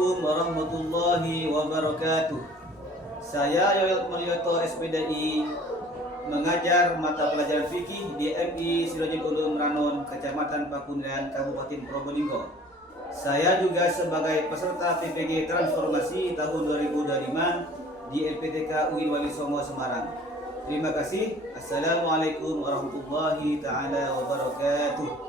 Assalamualaikum warahmatullahi wabarakatuh. Saya Yoyot Mulyoto SPDI mengajar mata pelajaran fikih di MI Sirajul Ulum Ranon, Kecamatan Pakundan, Kabupaten Probolinggo. Saya juga sebagai peserta PPG Transformasi tahun 2025 di LPTK UIN Wali Songo Semarang. Terima kasih. Assalamualaikum warahmatullahi taala wabarakatuh.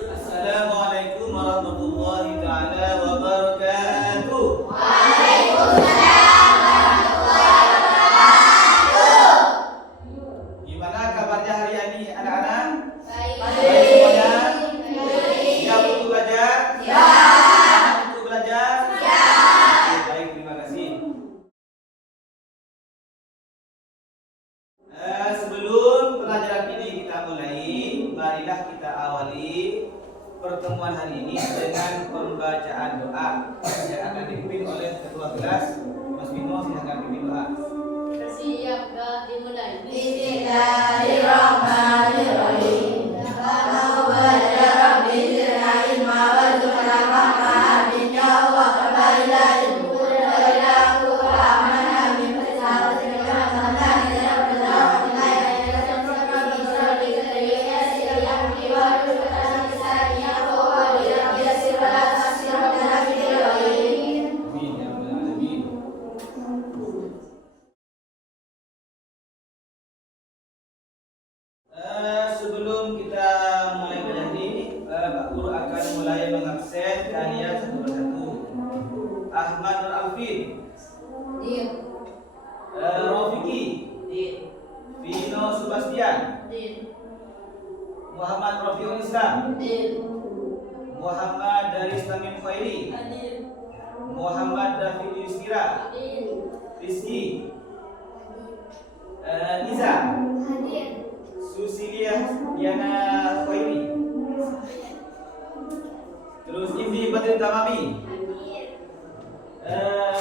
Assalamualaikum warahmatullahi taala wabarakatuh. Waalaikumsalam warahmatullahi wabarakatuh. Gimana kabarnya hari ini anak-anak? Baik. Baik semuanya? Siap untuk belajar? Siap. Untuk belajar? Siap. Oke, baik, terima kasih. Sebelum pelajaran ini kita mulai, marilah kita awali pertemuan hari ini dengan pembacaan doa yang akan dipimpin oleh ketua kelas Mas Bino. Silakan pimpin doa. Siap, dimulai. Bismillahirrahmanirrahim. Allahumma rabbil alamin wa warzuqna rahmatan min Allah wa baila al-qur'an wa ila rahmana min fasahatin wa rahmatan ya rabbal alamin ya rabbal Amin ya rabbal alamin. Sebelum kita mulai belajar ini, Pak Guru akan mulai mengabsen kalian satu persatu. Ahmad Nur Alvin, Dir. Rofiki, Dir. Vino Sebastian, Dir. Muhammad Rafiul Islam, Dir. Muhammad Daris Tamim Khairi, Dir. Muhammad David Yusira, Dir. Rizki, Iza, Hadir. Susilia Diana Khairi, terus Indi Badri Tamami, Hadir.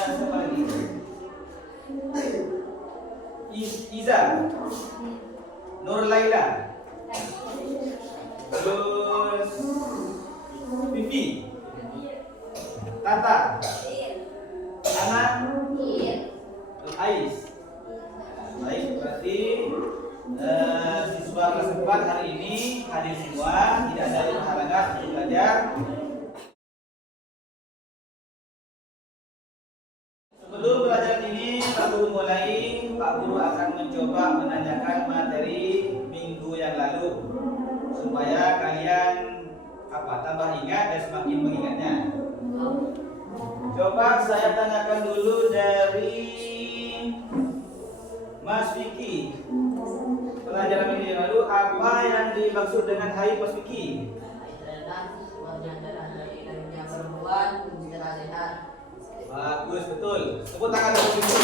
siapa lagi? Iza, Nur Laila, terus Vivi, Tata, Ana, Dir. Ais. Baik, berarti siswa kelas 4 hari ini hadir semua, tidak ada halangan untuk belajar. Sebelum pelajaran ini Pak Guru mulai, Pak Guru akan mencoba menanyakan materi minggu yang lalu supaya kalian tambah ingat dan semakin mengingatnya. Coba saya tanyakan dulu dari Mas Vicky. Pelajaran minggu yang lalu, apa yang dimaksud dengan haid Mas Vicky? Bagus, betul. Tepuk tangan untuk Vicky.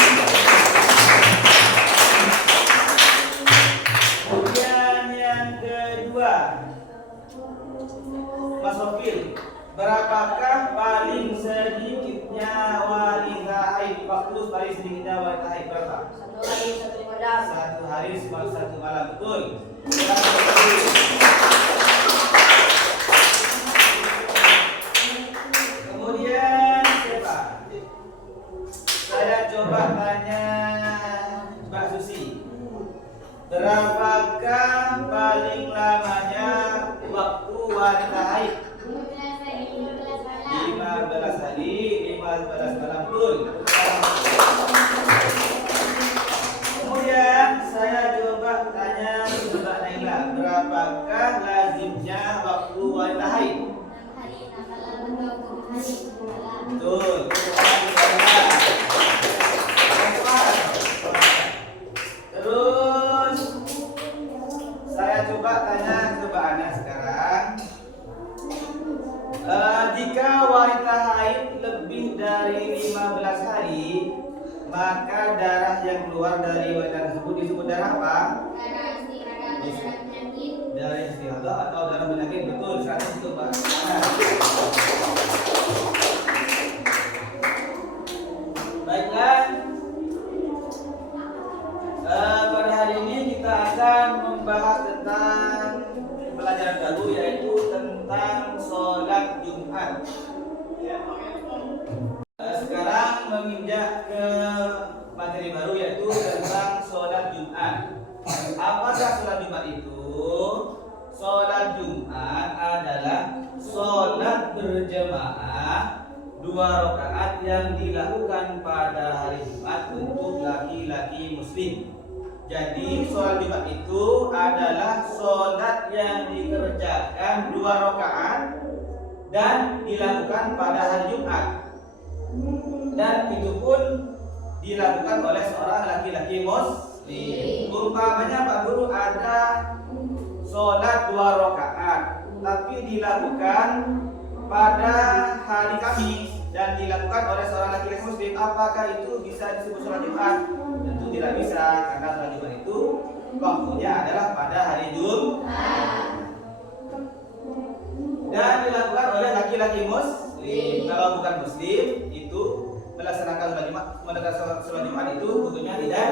Kemudian yang kedua, Mas Rofil, berapakah paling sedikitnya wanita haid? Waktu paling sedikitnya wanita haid berapa? Satu hari satu malam, betul. Kemudian siapa? Saya coba tanya Mbak Susi, berapakah paling lamanya waktu wanita haid? 15 hari, 15 malam, betul. Kemudian saya coba tanya Mbak Naila, berapakah lazimnya waktu wanita haid? Betul. Terus saya coba tanya ke Mbak Ana sekarang, jika wanita haid lebih dari 15 hari, maka darah yang keluar dari wanita tersebut disebut darah apa? Darah istihadah atau darah penyakit. Betul, 100 itu Pak. Baiklah, pada hari ini kita akan membahas tentang pelajaran baru, yaitu tentang berjamaah 2 rakaat yang dilakukan pada hari Jumat untuk laki-laki muslim. Jadi sholat Jumat itu adalah sholat yang dikerjakan 2 rakaat dan dilakukan pada hari Jumat. Dan itu pun dilakukan oleh seorang laki-laki muslim. Umpamanya Pak Guru ada sholat 2 rakaat tapi dilakukan pada hari Kamis dan dilakukan oleh seorang laki-laki muslim, apakah itu bisa disebut sholat Jumat? Tentu tidak bisa, karena sholat Jumat itu waktunya adalah pada hari Jumat dan dilakukan oleh laki-laki muslim. Kalau bukan muslim itu melaksanakan sholat Jumat itu hukumnya tidak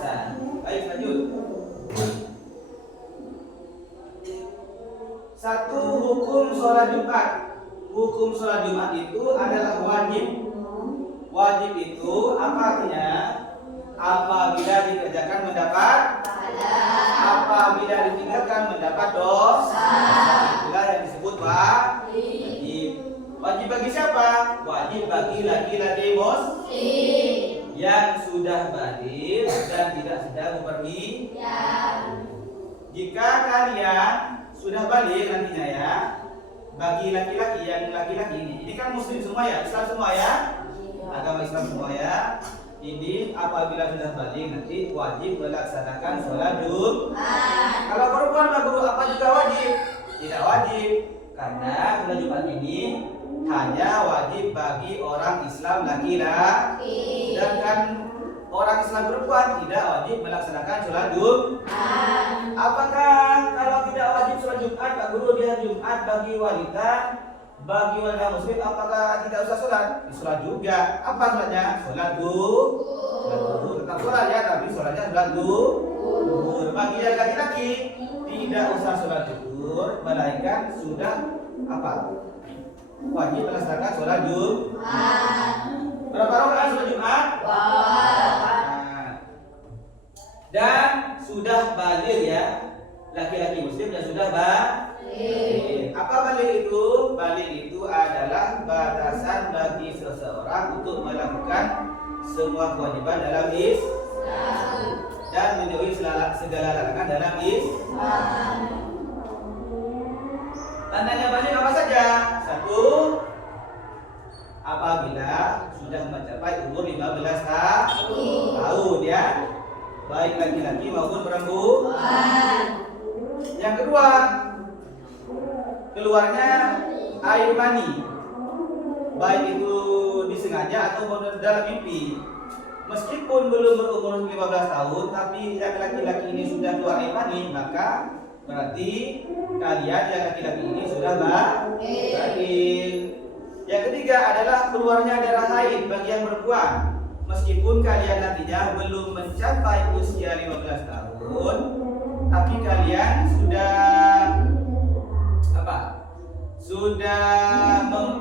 sah. Baik, lanjut. 1. Hukum sholat Jumat. Hukum sholat Jumat itu adalah wajib. Wajib itu apa artinya? Apabila dikerjakan mendapat pahala, apabila ditinggalkan mendapat dosa. Itulah yang disebut wajib. Wajib bagi siapa? Wajib bagi laki-laki muslim yang sudah baligh dan tidak sedang bepergian. Jika kalian sudah baligh nantinya ya, bagi laki-laki yang laki-laki ini kan muslim semua ya, Islam semua ya, agama Islam semua ya. Ini apabila sudah baligh nanti wajib melaksanakan sholat Jumat. Kalau perempuan Pak Guru apa juga wajib? Tidak wajib, karena sholat Jumat ini hanya wajib bagi orang Islam laki-laki. Sedangkan orang Islam perempuan tidak wajib melaksanakan sholat Jumat. Apakah kalau tidak wajib sholat Jumat Pak Guru di hari Jumat bagi wanita muslim apakah tidak usah sholat? Sholat juga. Apa sholatnya? Sholat duhur. Tetap sholat ya, tapi sholatnya sholat duhur. Bagi yang laki-laki tidak usah sholat duhur, melainkan sudah apa? Wajib melaksanakan sholat Jumat. Berapa rakaat sholat Jumat? Dan sudah baligh ya, laki-laki muslim dan sudah baligh. Apa baligh itu? Baligh itu adalah batasan bagi seseorang untuk melakukan semua kewajiban dalam Islam dan menjauhi segala larangan dalam Islam. Tandanya baligh apa saja? 1. Apabila sudah mencapai umur 15 tahun ya, baik laki-laki maupun perempuan. Yang kedua, keluarnya air mani, baik itu disengaja atau dalam mimpi. Meskipun belum berumur 15 tahun, tapi yang laki-laki ini sudah keluar air mani, maka berarti kalian yang laki-laki ini sudah baligh. Yang ketiga adalah keluarnya darah haid bagi yang perempuan. Meskipun kalian nantinya belum mencapai usia 15 tahun, tapi kalian sudah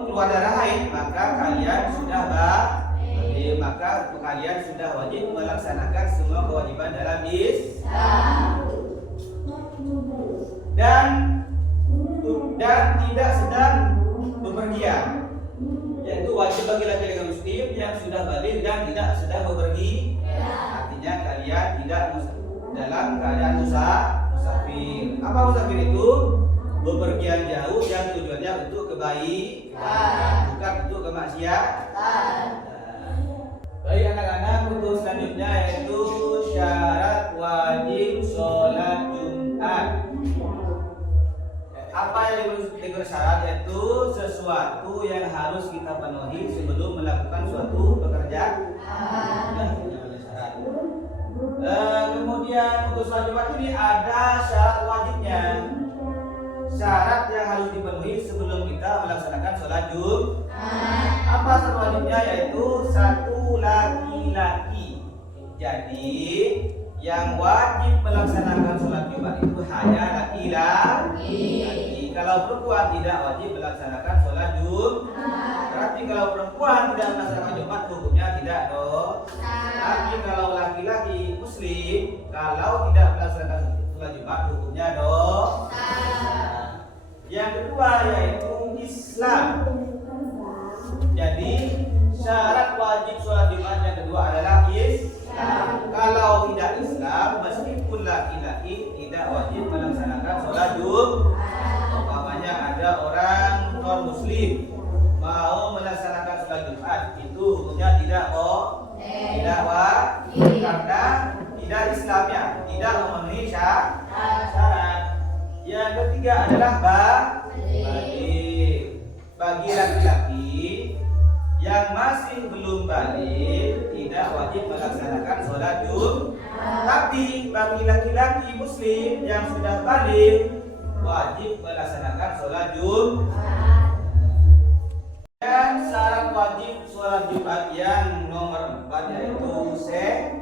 keluar darah haid, maka kalian sudah baligh. Maka untuk kalian sudah wajib melaksanakan semua kewajiban dalam Islam. Dan tidak sedang bepergian, yaitu wajib bagi laki-laki muslim yang sudah baligh dan tidak sedang bepergian. Artinya kalian tidak dalam keadaan musafir. Apa musafir itu? Bepergian jauh yang tujuannya untuk kebaikan, bukan untuk kemaksiatan. Baik anak-anak, untuk selanjutnya yaitu syarat wajib sholat Jumat. Apa yang disebut syarat? Yaitu sesuatu yang harus kita penuhi sebelum melakukan suatu pekerjaan. Kemudian untuk sholat Jumat ini ada syarat wajibnya. Syarat yang harus dipenuhi sebelum kita melaksanakan sholat Jumat. Apa syarat wajibnya? Yaitu 1 laki-laki. Jadi yang wajib melaksanakan sholat Jumat itu hanya laki-laki. Kalau perempuan tidak wajib melaksanakan sholat Jumat. Berarti kalau perempuan tidak melaksanakan Jumat hukumnya tidak dosa. Tapi kalau laki-laki muslim kalau tidak melaksanakan sholat Jumat hukumnya dosa. Yang kedua yaitu Islam. Jadi syarat wajib sholat Jumat yang kedua adalah Islam. Kalau tidak Islam, meskipun laki-laki tidak wajib melaksanakan sholat Jumat. Umpamanya ada orang non Muslim mau melaksanakan sholat Jumat, itu hukumnya tidak wajib karena tidak Islamnya, tidak memenuhi syarat. Yang ketiga adalah bagi laki-laki yang masih belum balik tidak wajib melaksanakan sholat Jumat. Tapi bagi laki-laki Muslim yang sudah balik wajib melaksanakan sholat Jumat. Dan syarat wajib sholat Jumat yang nomor 4 yaitu sehat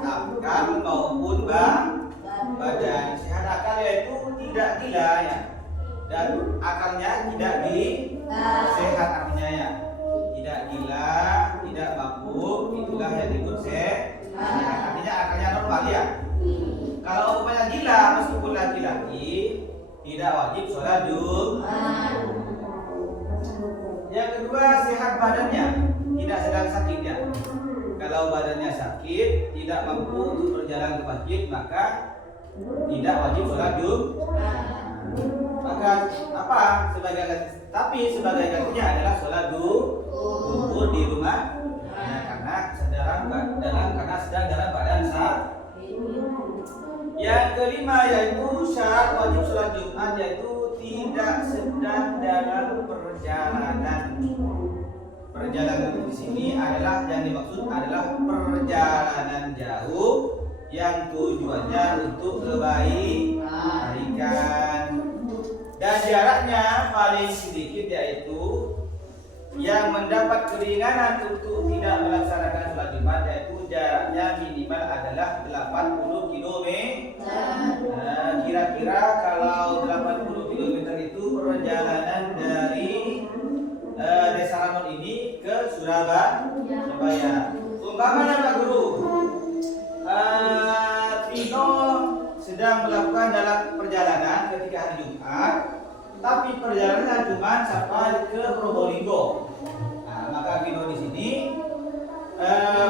akal maupun badan. Sehat akal yaitu tidak gila ya, dan akalnya tidak sehat artinya ya, tidak gila, tidak mabuk, itulah yang disebut sehat. Artinya akalnya normal ya. Kalau umpamanya gila meskipun laki-laki tidak wajib sholat Jumat. Yang kedua sehat badannya, tidak sedang sakitnya. Kalau badannya sakit, tidak mampu untuk berjalan ke masjid, maka tidak wajib sholat Jumat. Maka apa? Sebagai gantinya adalah sholat zuhur di rumah, karena sedang dalam badan sakit. Yang kelima yaitu syarat wajib sholat Jumat yaitu tidak sedang dalam perjalanan. Perjalanan di sini adalah yang dimaksud adalah perjalanan jauh yang tujuannya untuk kebaikan. Dan jaraknya paling sedikit yaitu yang mendapat keringanan untuk tidak melaksanakan sholat Jumat yaitu jaraknya minimal adalah 80 km. Kira-kira kalau 80 km itu perjalanan dari Desa Ramon ini ke Surabaya. Umpamanya Pak Guru, Tino sedang melakukan dalam perjalanan ketika hari Jumat, tapi perjalanannya cuma sampai ke Probolinggo. Maka Tino di sini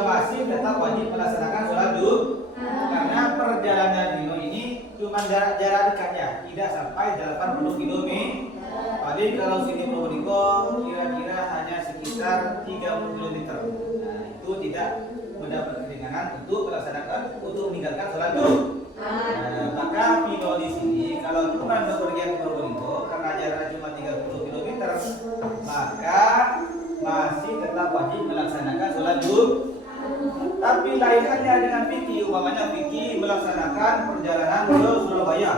masih tetap wajib melaksanakan sholat Jumat karena perjalanan Tino ini cuma jarak dekatnya, tidak sampai 80 km. Paling kalau sini Probolinggo kira-kira hanya sekitar 30 km. Itu tidak mendapat keringanan untuk meninggalkan sholat Jumat. Maka Vino di sini kalau cuma bepergian ke Probolinggo karena jaraknya cuma 30 km, maka masih tetap wajib melaksanakan sholat Jumat. Tapi lain halnya dengan Vicky, umpamanya Vicky melaksanakan perjalanan ke Surabaya.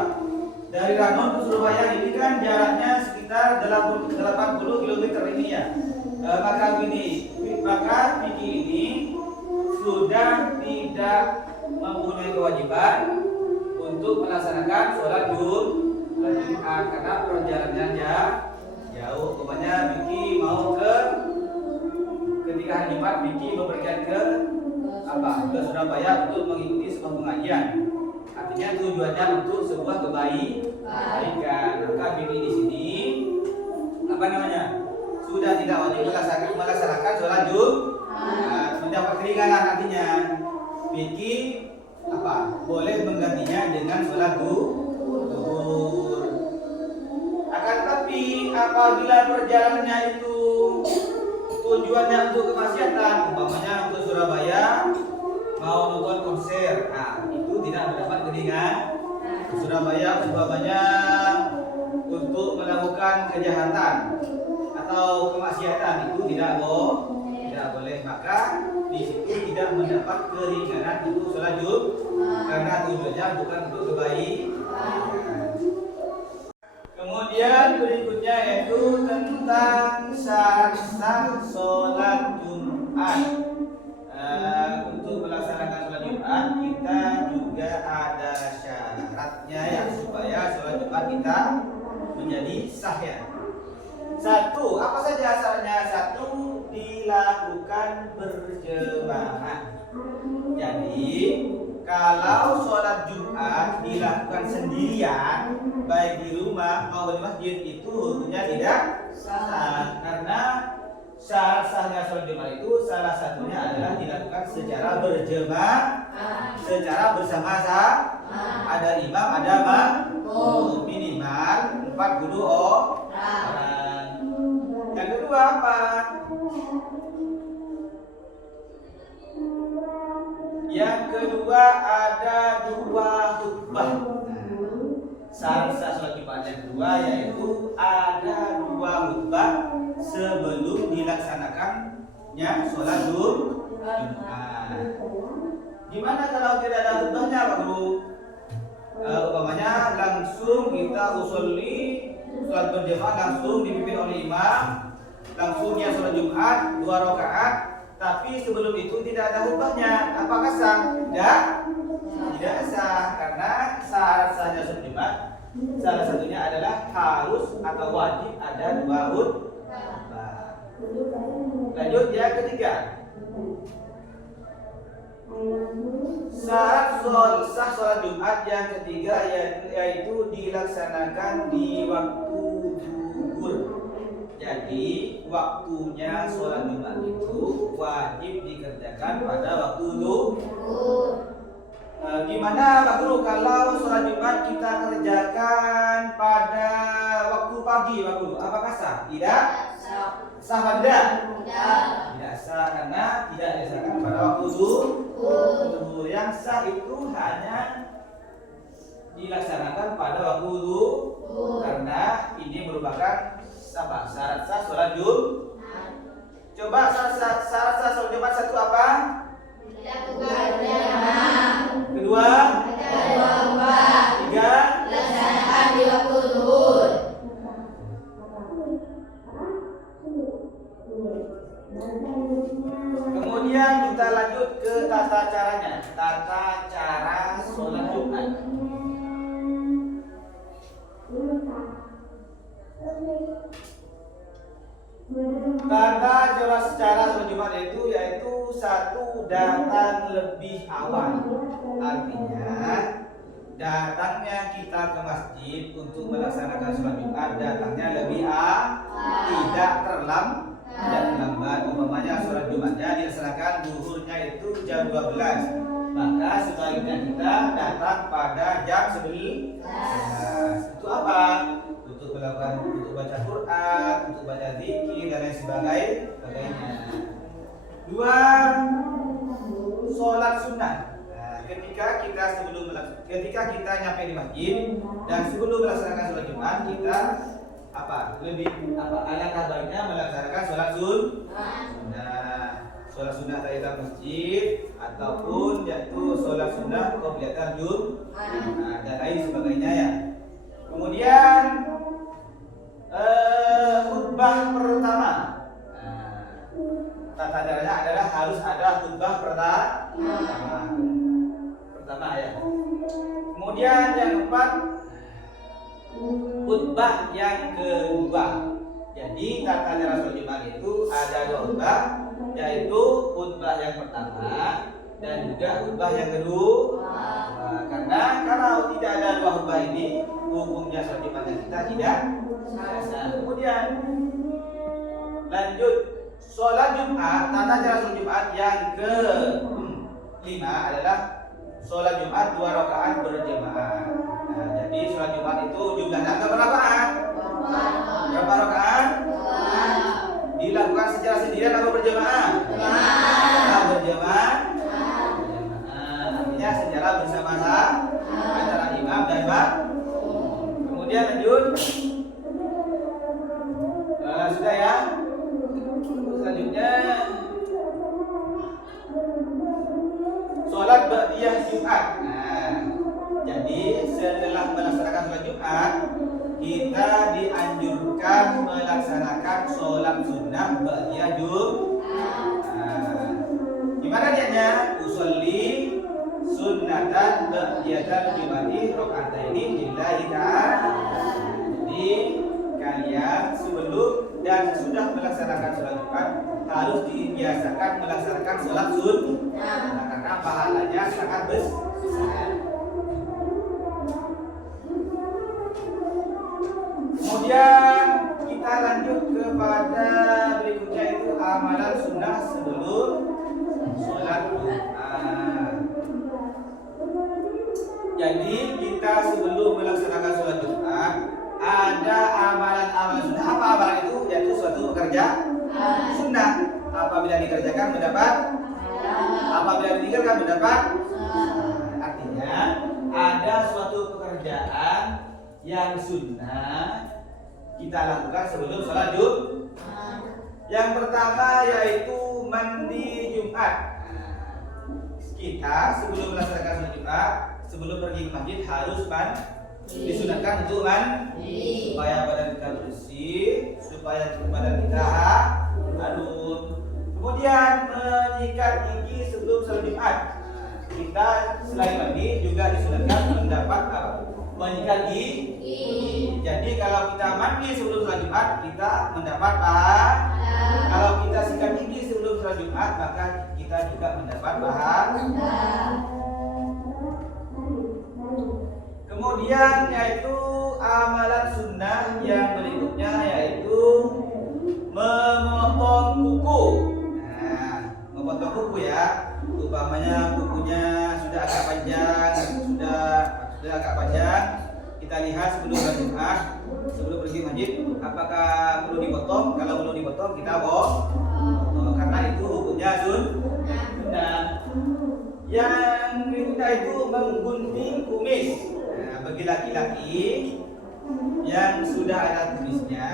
Dari Rangon ke Surabaya ini kan jaraknya sekitar 80 km ini ya. Maka Vicky ini sudah tidak mempunyai kewajiban untuk melaksanakan sholat Jumat karena perjalanannya jauh. Umpamanya Vicky mau ketika hari Jumat Vicky bepergian ke Surabaya untuk mengikuti sebuah pengajian. Artinya tujuannya untuk sebuah kebaikan. Maka Vicky di sini sudah tidak wajib melaksanakan sholat Jumat. Mendapat keringanan artinya Vicky boleh menggantinya dengan sholat zuhur. Akan tapi apabila perjalanannya itu tujuannya untuk kemaksiatan, umpamanya untuk Surabaya mau nonton konser, itu tidak mendapat keringanan. Surabaya umpamanya untuk melakukan kejahatan atau kemaksiatan, itu tidak boleh. Maka di situ tidak mendapat keringanan untuk sholat Jumat karena tujuannya bukan untuk kebaikan. Kemudian berikutnya yaitu tentang syarat sholat Jumat. Untuk melaksanakan sholat Jumat kita juga ada syaratnya ya, supaya sholat Jumat kita menjadi sah ya. Satu, apa saja syaratnya? Satu, dilakukan berjamaah. Jadi kalau sholat Jumat dilakukan sendirian baik di rumah maupun di masjid itu hukumnya tidak sah, karena sahnya sholat Jumat itu salah satunya adalah dilakukan secara berjamaah, secara bersama-sama. Ada imam, ada makmum, minimal 40 orang. Yang kedua apa? Yang kedua ada 2 khutbah. Syarat sah sholat Jumat yang kedua yaitu ada 2 khutbah sebelum dilaksanakannya sholat Jumat. Gimana kalau tidak ada khutbahnya, Pak Guru? Umpamanya langsung kita usolli sholat berjamaah langsung dipimpin oleh imam, langsungnya sholat Jumat 2 rakaat, tapi sebelum itu tidak ada khutbahnya. Apakah sah? Tidak sah, karena syarat sahnya sholat Jumat salah satunya adalah harus atau wajib ada 2 khutbah. Lanjut yang ketiga. Syarat sah sholat Jumat yang ketiga yaitu dilaksanakan di waktu zuhur. Jadi waktunya sholat Jumat itu wajib dikerjakan pada waktu zuhur. Gimana Pak Guru kalau sholat Jumat kita kerjakan pada waktu pagi, Pak Guru? Apakah sah? Tidak sah tidak? Tidak sah, karena tidak disahkan pada waktu zuhur. Yang sah itu hanya dilaksanakan pada waktu zuhur, karena ini merupakan syarat sah sholat Jumat. Coba syarat sah sholat Jumat satu apa? Kedua, tiga, laksanakan di waktu zuhur. Kemudian kita lanjut ke tata caranya, tata cara sholat Jumat. Tata cara secara sholat Jumat itu yaitu 1 datang lebih awal. Artinya datangnya kita ke masjid untuk melaksanakan sholat Jumat datangnya lebih tidak terlambat. Umpamanya sholat Jumatnya dilaksanakan zuhurnya itu jam 12, maka sebaiknya kita datang pada jam 11. Itu apa? Untuk baca Quran, untuk baca zikir dan lain sebagainya. 2, sholat sunnah. Ketika kita nyampe di masjid dan sebelum melaksanakan sholat Jumat kita alangkah baiknya melaksanakan sholat sunnah. Sholat sunnah tahiyatul masjid ataupun yaitu sholat sunnah qobliyatan Jumat dan lain sebagainya ya. Kemudian khutbah pertama. Tata caranya adalah harus ada khutbah pertama ya. Kemudian yang keempat, khutbah yang kedua. Jadi tata cara sholat Jumat itu ada 2 khutbah, yaitu khutbah yang pertama dan juga khutbah yang kedua. Karena kalau tidak ada 2 khutbah ini, hukumnya sholat Jumat kita tidak sah. Kemudian lanjut sholat Jumat, tata cara sholat Jumat yang ke-5 adalah sholat Jumat 2 rakaat berjamaah. Jadi sholat Jumat itu jumlahnya berapa rakaat? Berapa rakaat? Dilakukan secara sendirian atau berjamaah? Berjamaah. Artinya secara bersama-sama antara imam dan makmum. Kemudian lanjut. Sudah ya. Selanjutnya sholat ba'diyah Jumat. Jadi setelah melaksanakan sholat Jumat, kita dianjurkan melaksanakan sholat sunnah ba'diyah Jumat. Gimana niatnya? Usolli sunnatan ba'diyatan Jumati rakaataini lillahi ta'ala. Jadi kalian sebelum dan sudah melaksanakan sholat Jumat harus dibiasakan melaksanakan sholat sunnah karena pahalanya sangat besar. Kemudian kita lanjut kepada berikutnya itu amalan sunnah sebelum sholat Jumat. Jadi kita sebelum melaksanakan sholat Jumat ada amalan-amalan sunnah. Apa amalan itu? Yaitu suatu pekerjaan sunnah. Apabila dikerjakan mendapat, apabila ditinggalkan mendapat. Artinya ada suatu pekerjaan yang sunnah kita lakukan sebelum sholat Jumat. Yang pertama yaitu mandi Jumat. Kita sebelum melaksanakan sholat Jumat, sebelum pergi ke masjid harus disunahkan untuk mandi supaya badan kita bersih, supaya badan kita halus. Kemudian menyikat gigi sebelum sholat Jumat. Kita selain mandi juga disunahkan mendapat menyikat gigi. Jadi kalau kita mandi sebelum sholat Jumat kita mendapat pahala. Kalau kita sikat gigi sebelum sholat Jumat maka kita juga mendapat pahala. Kemudian yaitu amalan sunnah yang berikutnya yaitu memotong kuku. Nah, memotong kuku ya. Umpamanya kukunya sudah agak panjang, kita lihat sebelum sholat Jumat, sebelum pergi masjid, apakah perlu dipotong? Kalau perlu dipotong kita potong, karena itu hukumnya sunnah. Yang berikutnya itu menggunting kumis. Nah, bagi laki-laki yang sudah ada kumisnya,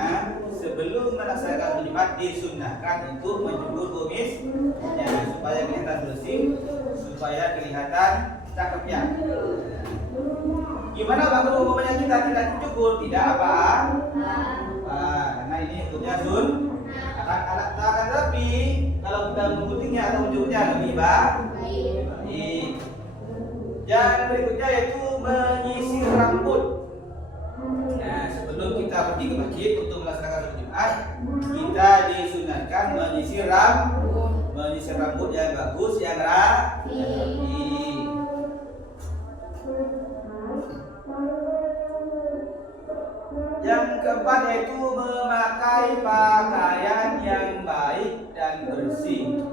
sebelum melaksanakan Jumat disunnahkan untuk mencukur kumisnya supaya kelihatan bersih, supaya kelihatan cakepnya. Gimana Pak Guru umpamanya kita tidak cukur? Tidak apa? Karena ini hukumnya akan tetapi kalau kita mengguntingnya atau mencukurnya lebih baik. Yang berikutnya yaitu menyisir rambut. Nah, sebelum kita pergi ke masjid untuk melaksanakan sholat Jumat, kita disunahkan menyisir rambut yang bagus, yang rapi. Yang keempat yaitu memakai pakaian yang baik dan bersih.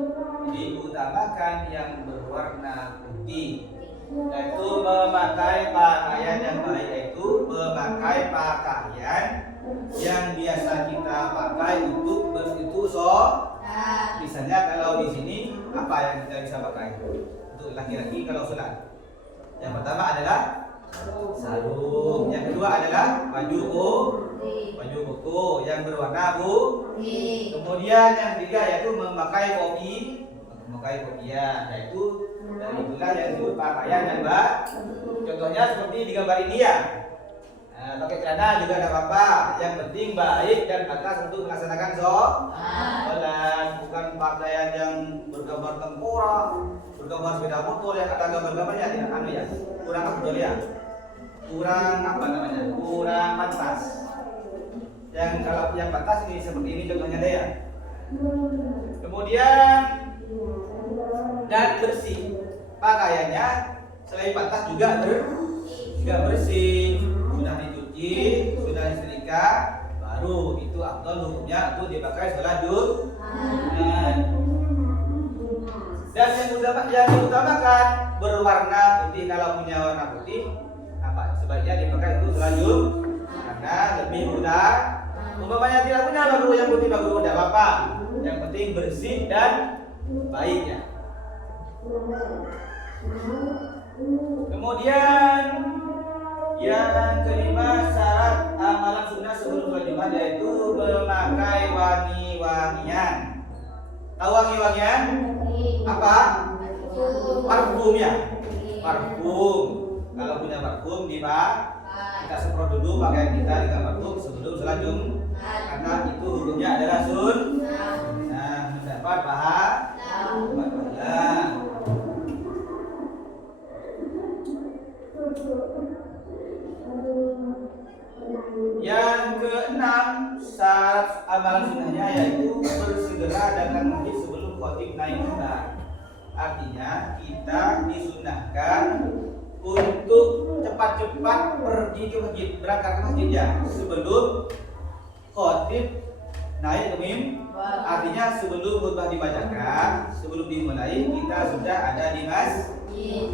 Diutamakan yang berwarna putih. Yaitu memakai pakaian yang baik, yaitu memakai pakaian yang biasa kita pakai untuk itu misalnya kalau di sini apa yang kita bisa pakai untuk laki-laki kalau sholat? Yang pertama adalah sarung, yang kedua adalah baju koko yang berwarna putih. Kemudian yang ketiga yaitu memakai kopiah, yaitu dari itulah yang disebut pakaian yang contohnya seperti di gambar ini ya. Nah, pakai celana juga tidak apa-apa, yang penting baik dan pantas untuk melaksanakan sholat. Bukan pakaian yang bergambar tengkorak, bergambar sepeda motor yang ada gambar-gambarnya tidak ya. Kurang apa ya? Kurang pantas. Yang kalau yang pantas ini seperti ini contohnya deh ya. Kemudian dan bersih pakaiannya, selain pantas juga bersih, sudah dicuci, sudah disetrika, baru itu afdal hukumnya untuk dipakai sholat Jumat. Dan yang diutamakan berwarna putih. Kalau punya warna putih sebaiknya dipakai untuk sholat Jumat karena lebih mudah. Umpamanya tidak punya baru yang putih baru tidak apa-apa, yang penting bersih dan baiknya. Kemudian yang kelima syarat amalan sunnah sebelum sholat Jumat yaitu memakai wangi-wangian. Tahu wangi-wangian? Apa? Parfum ya. Parfum. Kalau punya parfum kita semprot dulu pakaian kita dengan parfum sebelum sholat Jumat. Karena itu hukumnya adalah sunnah, mendapat pahala. Yang keenam syarat amalan sunnahnya yaitu bersegera datang masjid sebelum khatib naik mimbar. Artinya kita disunahkan untuk cepat-cepat pergi ke masjid, berangkat ke masjidnya sebelum khotib naik ke mimbar. Artinya sebelum khutbah dibacakan, sebelum dimulai kita sudah ada di masjid.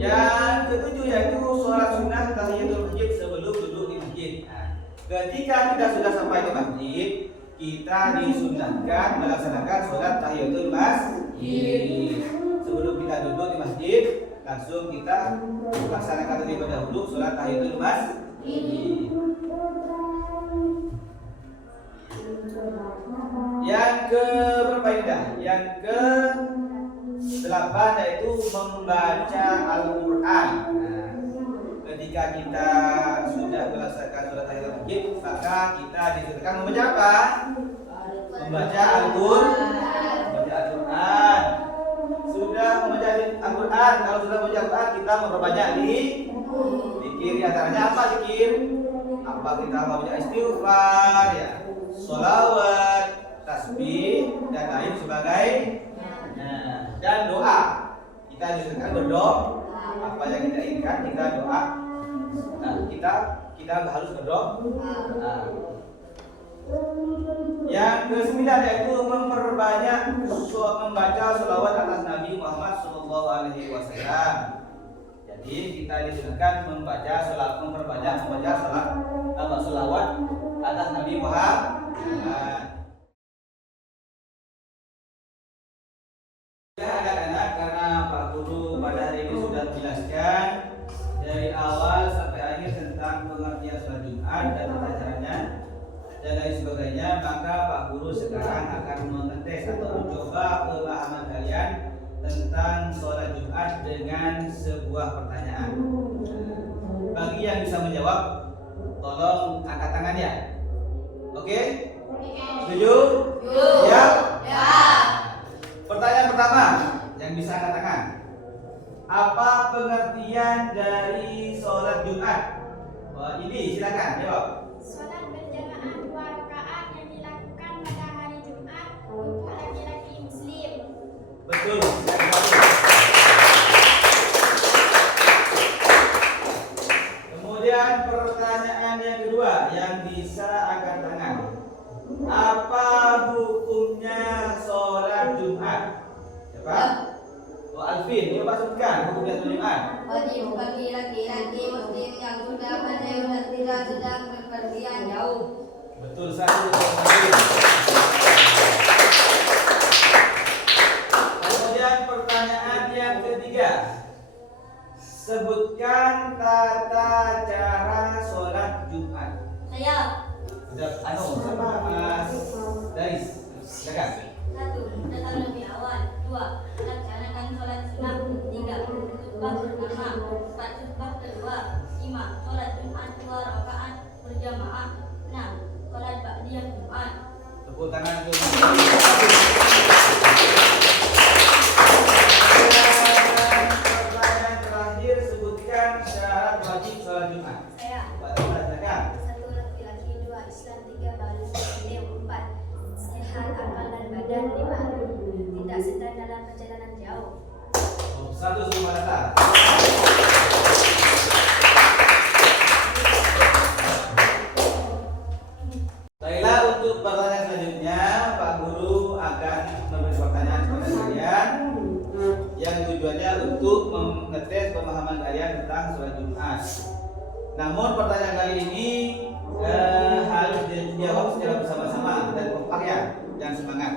Yang ketujuh yaitu sholat sunnah tahiyatul masjid sebelum duduk di masjid. Nah, ketika kita sudah sampai ke masjid, kita disunahkan melaksanakan sholat tahiyatul masjid. Sebelum kita duduk di masjid, langsung kita laksanakan terlebih dahulu sholat tahiyatul masjid. Yang ke berapa ini? Yang ke 8 yaitu membaca Al-Quran. Nah, ketika kita sudah melaksanakan sholat tahiyatul masjid, maka kita disunahkan membaca apa? Membaca Al-Quran. Sudah membaca Al-Quran. Kalau sudah membaca Al-Quran, kita memperbanyak di zikir. Di antaranya apa zikir? Apa kita membaca istighfar, ya, sholawat, tasbih dan lain sebagainya. Dan doa, kita disunahkan berdoa. Apa yang kita inginkan kita doa. Nah, kita harus berdoa. Yang ke-9 yaitu memperbanyak membaca sholawat atas Nabi Muhammad SAW. Jadi kita disunahkan memperbanyak membaca sholawat atas Nabi Muhammad. Anak-anak, karena Pak Guru pada hari ini sudah menjelaskan dari awal sampai akhir tentang pengertian sholat Jumat dan tata caranya dan lain sebagainya, maka Pak Guru sekarang akan mengetes atau mencoba pemahaman kalian tentang sholat Jumat dengan sebuah pertanyaan. Bagi yang bisa menjawab, tolong angkat tangan ya. Oke? Setuju? Ya? Pertanyaan pertama yang bisa angkat tangan. Apa pengertian dari sholat Jumat? Wah, ini silakan jawab. Sholat berjamaah 2 rakaat yang dilakukan pada hari Jumat untuk laki-laki Muslim. Betul. Kemudian pertanyaan yang kedua yang bisa angkat tangan. Apa hukumnya sholat Jumat? Siapa? Oh, Alvin, coba sebutkan hukumnya sholat Jumat. Wajib bagi laki-laki muslim yang sudah balik dan tidak sedang berpergian jauh. Betul sekali, Alvin. Kemudian pertanyaan yang ketiga. Sebutkan tata cara sholat Jumat. Saya. Sama Mas Daris. Silakan. 1. Datang lebih awal. 2. Laksanakan sholat sunnah. 3. Khutbah pertama. 4. Khutbah kedua. 5. Sholat Jumat 2 rakaat berjamaah. 6. Sholat ba'diyah Jumat. Tepuk tangan untuk pertanyaan terakhir, sebutkan syarat wajib sholat Jumat. Saya. Pak Tata, silakan. 1 laki-laki, 2 Islam, 3 balik muslim, 4 sehat akal dan badan, 5 tidak sedang dalam perjalanan jauh. 1 semua data. Baiklah, untuk pertanyaan selanjutnya Pak Guru akan memberi pertanyaan kepada kalian yang tujuannya untuk mengetes pemahaman kalian tentang sholat Jumat. Namun pertanyaan kali ini harus dijawab secara bersama-sama dan kompak ya, dan semangat.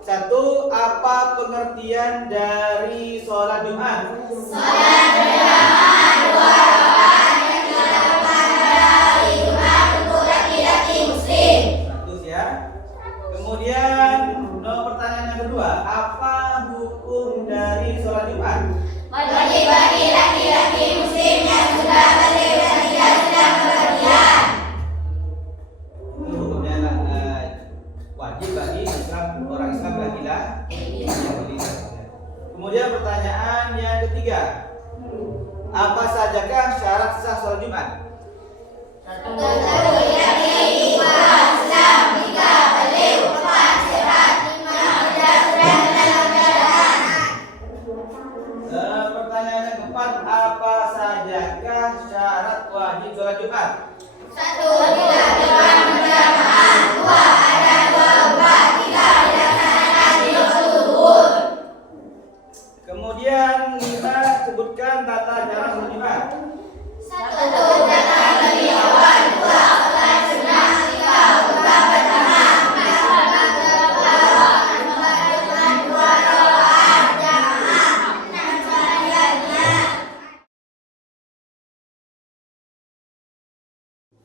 1. Apa pengertian dari sholat Jumat? Sholat berjamaah 2 rakaat yang dilakukan pada hari Jumat untuk laki-laki muslim. 100 ya. Kemudian pertanyaan yang kedua, apa hukum dari sholat Jumat? Wajib bagi laki-laki muslim yang sudah balik dan tidak sedang bepergian. Itu hukumnya wajib bagi orang Islam laki-laki. Kemudian pertanyaan yang ketiga, apa sajakah syarat sah sholat Jumat? 1. Yakin, 2. Islam, 3. Balik, 4. Sehat, 5. Tidak sedang sholat Jumat? 1. Dilakukan berjamaah. 2. Ada 2 umat. 3. Dilaksanakan di waktu zuhur. Kemudian 5. Sebutkan tata cara sholat Jumat. 1. Datang lebih awal. 2. Sholat sunnah. 3. Khutbah pertama. 4. Sholat tarawih. 5. Jumat 2 rakaat jamaah. 6. Selanjutnya.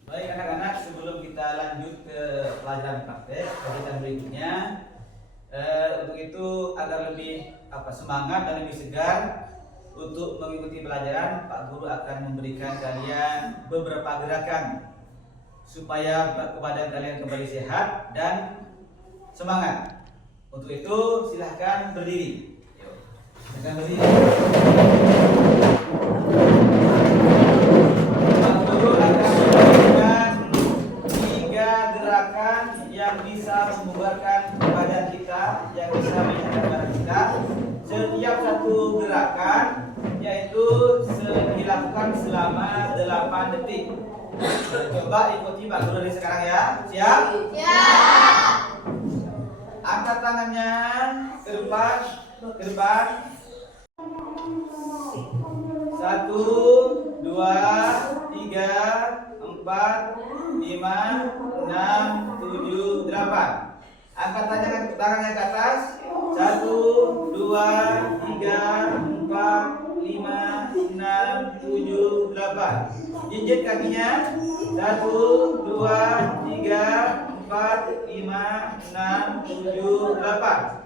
Baik anak-anak, sebelum kita lanjut ke pelajaran praktek kegiatan berikutnya, untuk itu agar lebih semangat dan lebih segar untuk mengikuti pelajaran, Pak Guru akan memberikan kalian beberapa gerakan supaya badan kalian kembali sehat dan semangat. Untuk itu silahkan berdiri. Yuk, silahkan berdiri. Pak Guru akan memberikan 3 gerakan yang bisa membubarkan badan kita, yang bisa menyehatkan badan kita. Setiap satu gerakan yaitu dilakukan selama 8 detik. Coba ikuti Pak Guru dari sekarang ya. Siap? Siap. Angkat tangannya ke depan, ke depan. 1, 2, 3, 4, 5, 6, 7, 8. Angkat tangannya ke atas. 1, 2, 3, 4, 5, 6, 7, 8. Jinjit kakinya. 1, 2, 3, 4, 5, 6, 7, 8.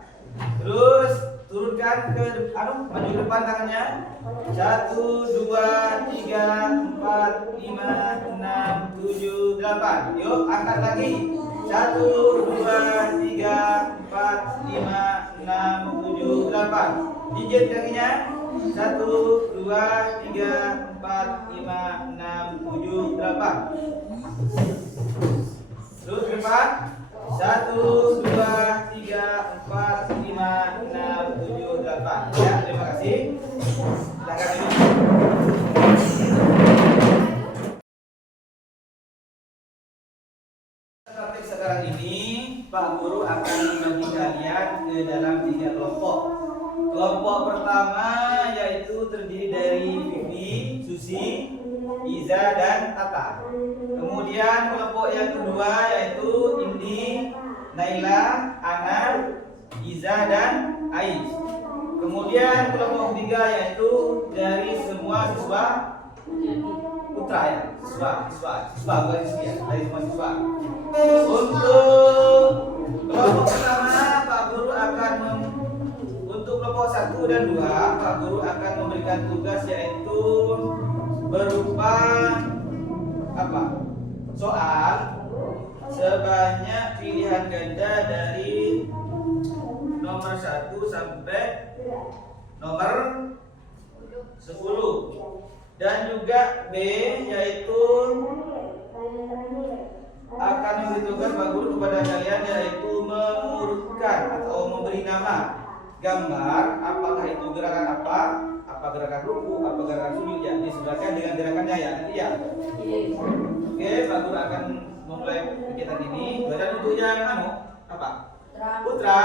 Terus turunkan ke maju ke depan tangannya. 1, 2, 3, 4, 5, 6, 7, 8. Yuk angkat lagi. 1, 2, 3, 4, 5, 6, 7, 8. Jinjit kakinya. 1, 2, 3, 4, 5, 6, 7, 8. Terus ke depan. 1, 2, 3, 4, 5, 6, 7, 8. Ya, terima kasih. Silakan ini. Praktik sekarang ini Pak Guru akan membagi kalian ke dalam 3 kelompok. Kelompok pertama yaitu terdiri dari Vivi, Susi, Iza, dan Tata. Kemudian kelompok yang kedua yaitu Indi, Naila, Ana, Iza, dan Ais. Kemudian kelompok ketiga yaitu dari semua siswa putra ya, siswa bukan siswi ya, dari semua siswa. Untuk kelompok pertama Pak Guru akan untuk kelompok 1 dan 2 Pak Guru akan memberikan tugas yaitu berupa soal sebanyak pilihan ganda dari nomor 1 sampai nomor 10. Dan juga B yaitu akan memberi tugas Pak Guru kepada kalian yaitu mengurutkan atau memberi nama gambar, apakah itu gerakan apa gerakan ruku, apa gerakan sujud, ya disesuaikan dengan gerakannya ya nanti ya. Oke, Pak Guru akan memulai kegiatan ini. Dan untuk yang putra,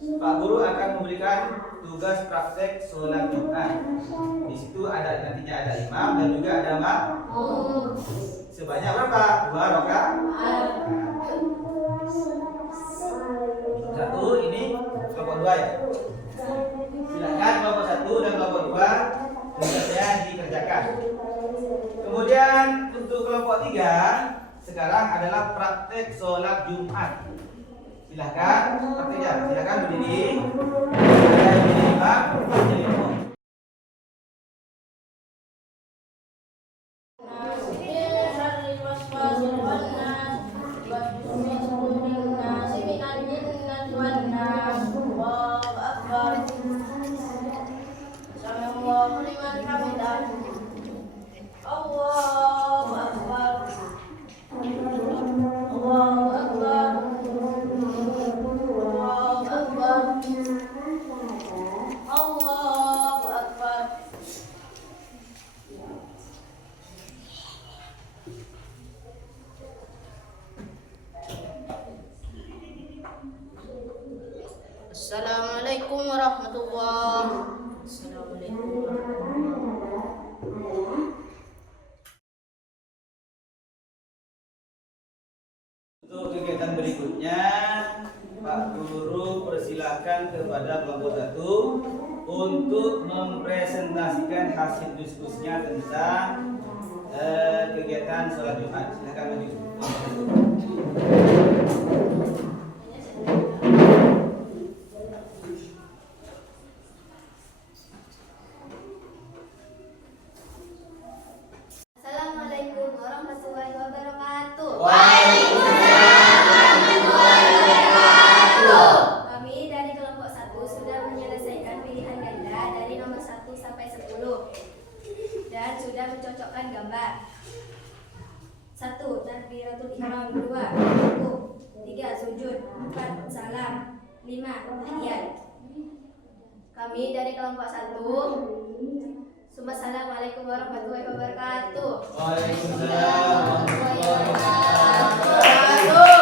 Pak Guru akan memberikan tugas praktek sholat Jumat. Di situ nantinya ada imam dan juga ada makmum. Sebanyak berapa? 2 rakaat. Satu ini kelompok 2 ya. Silakan kelompok 1 dan kelompok 2 tugasnya dikerjakan. Kemudian untuk kelompok 3 sekarang adalah praktek sholat Jumat. Silakan prakteknya. Silakan berdiri. Ada yang jadi imam, jadi makmum. Allah berikutnya Pak Guru persilahkan kepada kelompok 1 untuk mempresentasikan hasil diskusinya tentang kegiatan sholat Jumat. Silakan maju. Assalamualaikum warahmatullahi wabarakatuh. Kami dari kelompok 1 sudah menyelesaikan pilihan ganda dari nomor 1 sampai 10 dan sudah mencocokkan gambar. 1. Takbiratul ihram. 2. Rukuk. 3. Sujud. 4. Salam. 5. Tahiyat. Kami dari kelompok 1. Assalamualaikum warahmatullahi wabarakatuh. Waalaikumsalam warahmatullahi wabarakatuh.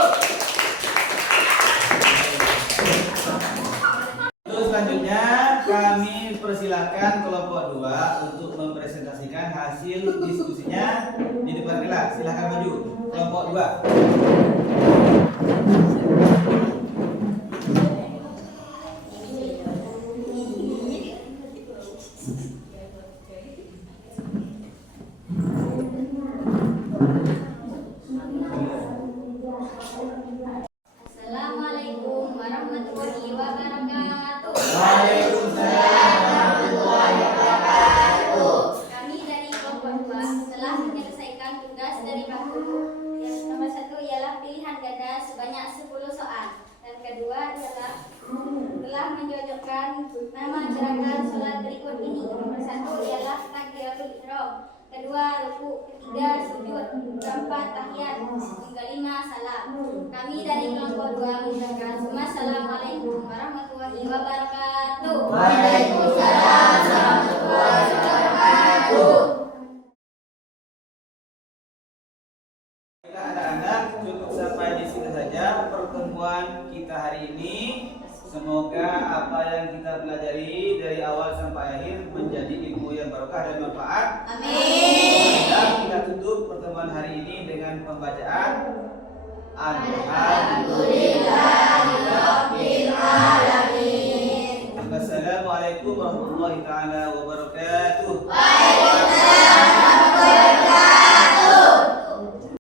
Terus selanjutnya kami persilahkan kelompok 2 untuk mempresentasikan hasil diskusinya di depan kelas. Silakan maju kelompok 2. Assalamualaikum warahmatullahi wabarakatuh. Waalaikumsalam warahmatullahi wabarakatuh. Kami dari kelompok 2 telah menyelesaikan tugas dari Pak Guru. Yang nomor 1 ialah pilihan ganda sebanyak 10 soal. Dan kedua adalah telah mencocokkan nama gerakan sholat berikut ini. Nomor 1 ialah takbiratul ihram. Kedua ruku, ketiga sujud, keempat tahiyat, yang kelima salam. Kami dari kelompok 2 mengucapkan Assalamualaikum warahmatullahi wabarakatuh. Waalaikumsalam warahmatullahi wabarakatuh. Baiklah anak-anak, cukup sampai di sini saja pertemuan kita hari ini. Semoga apa yang kita pelajari dari awal sampai akhir menjadi ilmu yang barokah dan manfaat. Amin. Dan kita tutup pertemuan hari ini dengan pembacaan Alhamdulillahirabbil alamin. Wassalamualaikum warahmatullahi taala wabarakatuh.